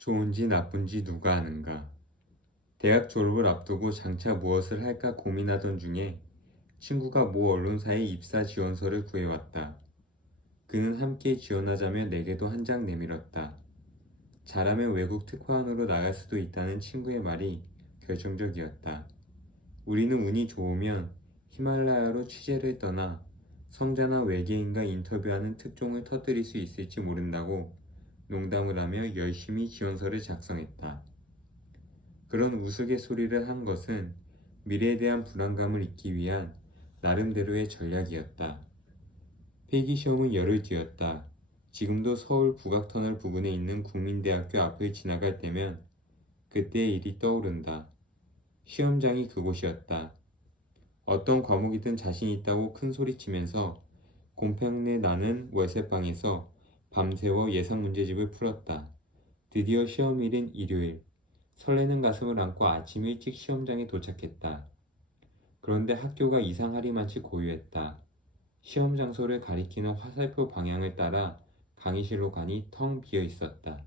좋은지 나쁜지 누가 아는가. 대학 졸업을 앞두고 장차 무엇을 할까 고민하던 중에 친구가 모 언론사에 입사 지원서를 구해왔다. 그는 함께 지원하자며 내게도 한 장 내밀었다. 잘하면 외국 특파원으로 나갈 수도 있다는 친구의 말이 결정적이었다. 우리는 운이 좋으면 히말라야로 취재를 떠나 성자나 외계인과 인터뷰하는 특종을 터뜨릴 수 있을지 모른다고 농담을 하며 열심히 지원서를 작성했다. 그런 우스갯소리를 한 것은 미래에 대한 불안감을 잊기 위한 나름대로의 전략이었다. 필기 시험은 열흘 뒤였다. 지금도 서울 북악터널 부근에 있는 국민대학교 앞을 지나갈 때면 그때의 일이 떠오른다. 시험장이 그곳이었다. 어떤 과목이든 자신 있다고 큰 소리 치면서 공평내 나는 월세방에서 밤새워 예상 문제집을 풀었다. 드디어 시험일인 일요일. 설레는 가슴을 안고 아침 일찍 시험장에 도착했다. 그런데 학교가 이상하리만치 고요했다. 시험 장소를 가리키는 화살표 방향을 따라 강의실로 가니 텅 비어 있었다.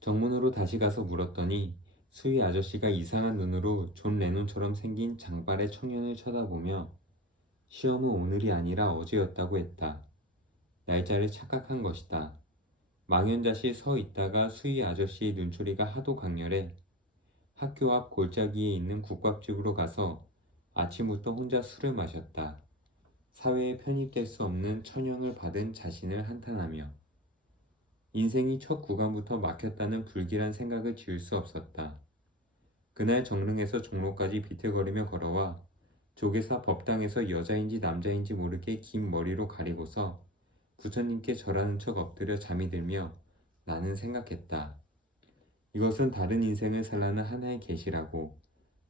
정문으로 다시 가서 물었더니 수희 아저씨가 이상한 눈으로 존 레논처럼 생긴 장발의 청년을 쳐다보며 시험은 오늘이 아니라 어제였다고 했다. 날짜를 착각한 것이다. 망연자실 서 있다가 수희 아저씨의 눈초리가 하도 강렬해 학교 앞 골짜기에 있는 국밥집으로 가서 아침부터 혼자 술을 마셨다. 사회에 편입될 수 없는 천형을 받은 자신을 한탄하며 인생이 첫 구간부터 막혔다는 불길한 생각을 지울 수 없었다. 그날 정릉에서 종로까지 비틀거리며 걸어와 조계사 법당에서 여자인지 남자인지 모르게 긴 머리로 가리고서 부처님께 절하는 척 엎드려 잠이 들며 나는 생각했다. 이것은 다른 인생을 살라는 하나의 계시라고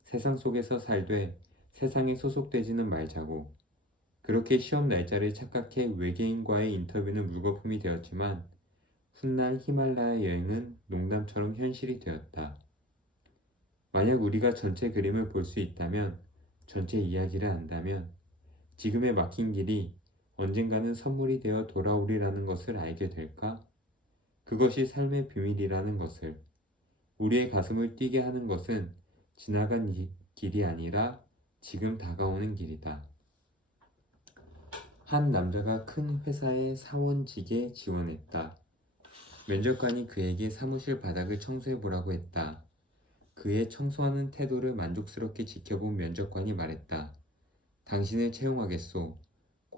세상 속에서 살되 세상에 소속되지는 말자고 그렇게 시험 날짜를 착각해 외계인과의 인터뷰는 물거품이 되었지만 훗날 히말라야 여행은 농담처럼 현실이 되었다. 만약 우리가 전체 그림을 볼 수 있다면 전체 이야기를 안다면 지금의 막힌 길이 언젠가는 선물이 되어 돌아오리라는 것을 알게 될까? 그것이 삶의 비밀이라는 것을 우리의 가슴을 뛰게 하는 것은 지나간 이- 길이 아니라 지금 다가오는 길이다. 한 남자가 큰 회사의 사원직에 지원했다. 면접관이 그에게 사무실 바닥을 청소해 보라고 했다. 그의 청소하는 태도를 만족스럽게 지켜본 면접관이 말했다. 당신을 채용하겠소.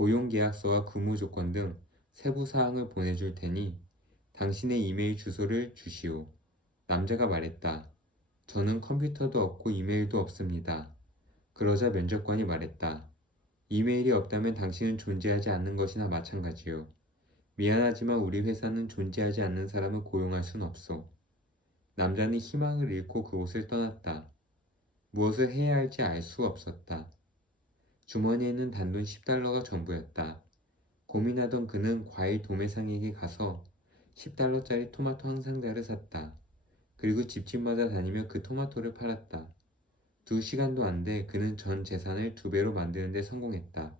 고용계약서와 근무 조건 등 세부 사항을 보내줄 테니 당신의 이메일 주소를 주시오. 남자가 말했다. 저는 컴퓨터도 없고 이메일도 없습니다. 그러자 면접관이 말했다. 이메일이 없다면 당신은 존재하지 않는 것이나 마찬가지요. 미안하지만 우리 회사는 존재하지 않는 사람을 고용할 순 없소. 남자는 희망을 잃고 그곳을 떠났다. 무엇을 해야 할지 알 수 없었다. 주머니에는 단돈 10달러가 전부였다. 고민하던 그는 과일 도매상에게 가서 10달러짜리 토마토 한 상자를 샀다. 그리고 집집마다 다니며 그 토마토를 팔았다. 두 시간도 안 돼 그는 전 재산을 두 배로 만드는 데 성공했다.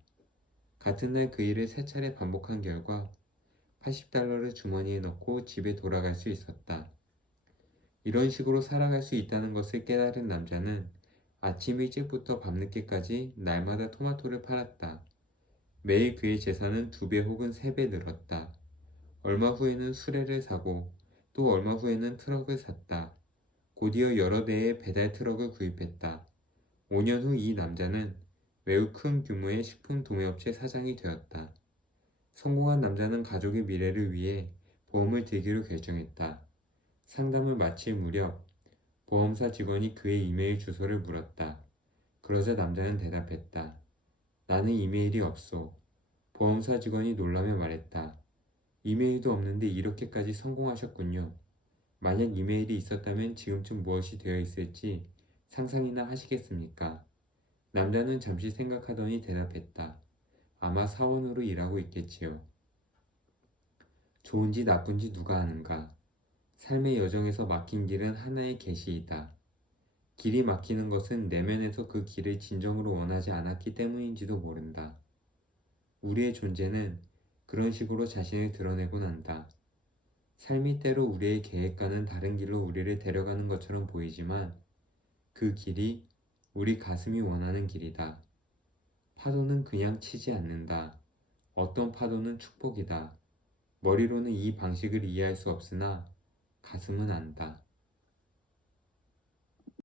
같은 날 그 일을 세 차례 반복한 결과 80달러를 주머니에 넣고 집에 돌아갈 수 있었다. 이런 식으로 살아갈 수 있다는 것을 깨달은 남자는 아침 일찍부터 밤늦게까지 날마다 토마토를 팔았다. 매일 그의 재산은 두 배 혹은 세 배 늘었다. 얼마 후에는 수레를 사고 또 얼마 후에는 트럭을 샀다. 곧이어 여러 대의 배달 트럭을 구입했다. 5년 후 이 남자는 매우 큰 규모의 식품 도매업체 사장이 되었다. 성공한 남자는 가족의 미래를 위해 보험을 들기로 결정했다. 상담을 마칠 무렵 보험사 직원이 그의 이메일 주소를 물었다. 그러자 남자는 대답했다. 나는 이메일이 없소. 보험사 직원이 놀라며 말했다. 이메일도 없는데 이렇게까지 성공하셨군요. 만약 이메일이 있었다면 지금쯤 무엇이 되어 있을지 상상이나 하시겠습니까? 남자는 잠시 생각하더니 대답했다. 아마 사원으로 일하고 있겠지요. 좋은지 나쁜지 누가 아는가? 삶의 여정에서 막힌 길은 하나의 계시이다. 길이 막히는 것은 내면에서 그 길을 진정으로 원하지 않았기 때문인지도 모른다. 우리의 존재는 그런 식으로 자신을 드러내곤 한다. 삶이 때로 우리의 계획과는 다른 길로 우리를 데려가는 것처럼 보이지만 그 길이 우리 가슴이 원하는 길이다. 파도는 그냥 치지 않는다. 어떤 파도는 축복이다. 머리로는 이 방식을 이해할 수 없으나 가슴은 안다.